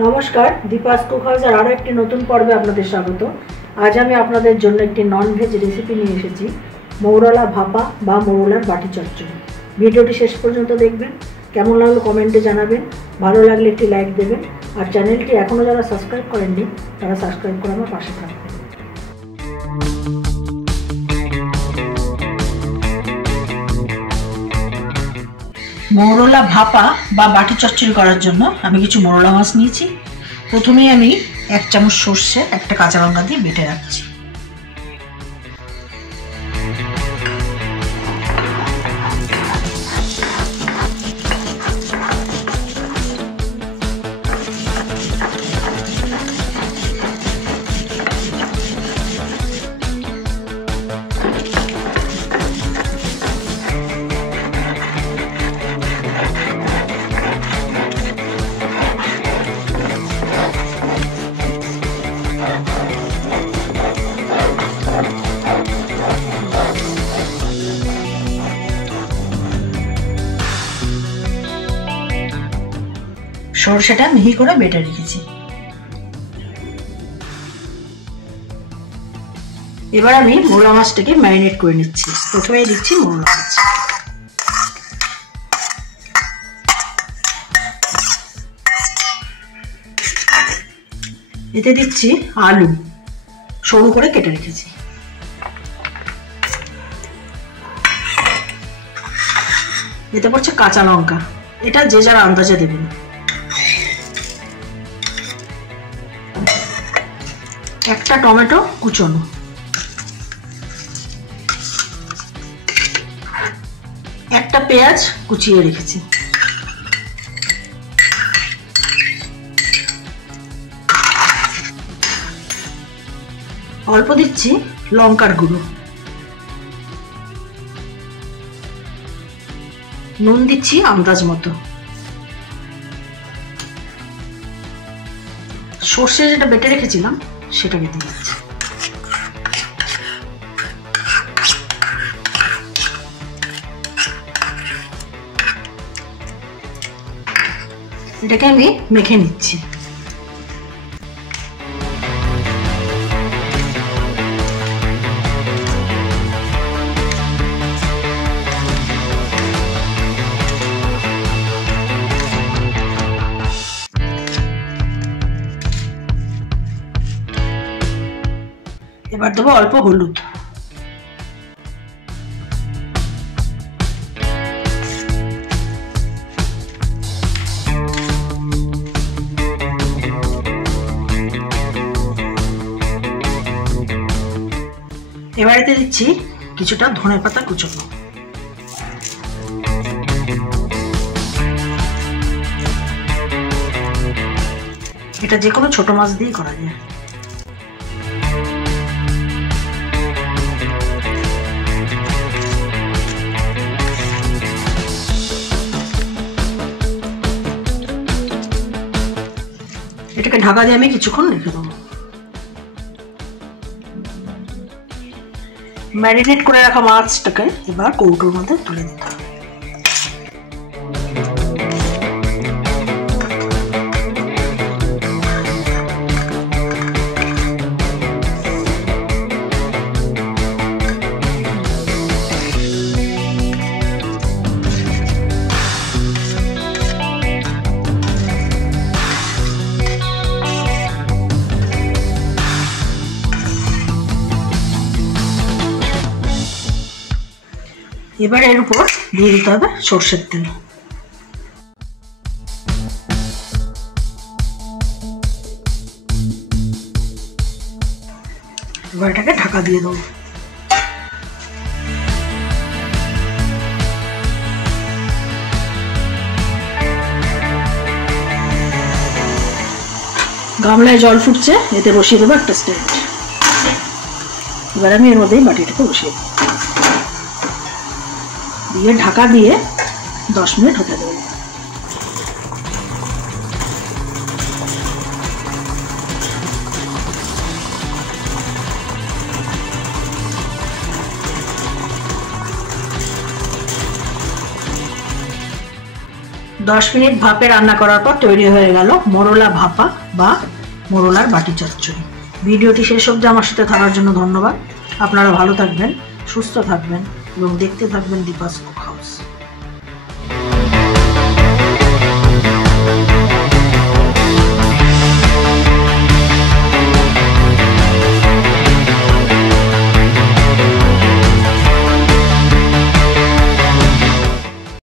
নমস্কার, দীপাস কুক হাউসের আরও একটি নতুন পর্বে আপনাদের স্বাগত। আজ আমি আপনাদের জন্য একটি ননভেজ রেসিপি নিয়ে এসেছি, মৌরলা ভাপা বা মৌরলার বাটি চচ্চড়ি। ভিডিওটি শেষ পর্যন্ত দেখবেন। কেমন লাগলো কমেন্টে জানাবেন, ভালো লাগলে একটি লাইক দেবেন, আর চ্যানেলটি এখনও যারা সাবস্ক্রাইব করেননি তারা সাবস্ক্রাইব করে আমার পাশে থাকবেন। মৌরলা ভাপা বা বাটি চচ্চড়ি করার জন্য আমি কিছু মৌরলা মাছ নিয়েছি। প্রথমেই আমি 1 চামচ সর্ষে একটা কাঁচা লঙ্কা দিয়ে বেটে রাখছি। সরষেটা মিহি করে বেটে রেখেছি। এবার আমি মৌরলা মাছটাকে ম্যারিনেট করে নিচ্ছি। প্রথমেই দিচ্ছি মৌরলা মাছ, এতে দিচ্ছি আলু সরু করে কেটে রেখেছি, এতে পড়ছে কাঁচা লঙ্কা, এটা যে যার আন্দাজে দেবেন। একটা টমেটো কুচনো, একটা পেঁয়াজ কুচিয়ে রেখেছি, অল্প দিচ্ছি লঙ্কার গুঁড়ো, নুন দিচ্ছি আন্দাজ মতো, সর্ষে যেটা বেটে রেখেছিলাম সেটাকে দিয়ে দিচ্ছি। এটাকে আমি মেখে নিচ্ছি। এবার দেবো অল্প হলুদ, এবারেতে দিচ্ছি কিছুটা ধনেপাতা কুচনো, এটা যে কোনো ছোট মাছ দিয়ে করা যায়। এটাকে ঢাকা দিয়ে আমি কিছুক্ষণ রেখে দেবো। ম্যারিনেট করে রাখা মাছটাকে এবার কৌটোর মধ্যে তুলে দিতে হবে। এবার এর উপর দিয়ে দিতে হবে সর্ষের তেল। এবার এটাকে ঢাকা দিয়ে দেবো। গামলায় জল ফুটছে, এতে বসিয়ে দেবো একটা স্ট্যান্ড। এবার আমি এর মধ্যে বাটিটাকে বসিয়ে দেবো, দিয়ে ঢাকা দিয়ে 10 মিনিট হতে দেবো। 10 মিনিট ভাপে রান্না করার পর তৈরি হয়ে গেল মোরলা ভাপা বা মোরলার বাটি চচ্চড়ি। ভিডিওটি শেষ অবধি আমার সাথে থাকার জন্য ধন্যবাদ। আপনারা ভালো থাকবেন, সুস্থ থাকবেন এবং দেখতে থাকবেন দীপাস কুক হাউস।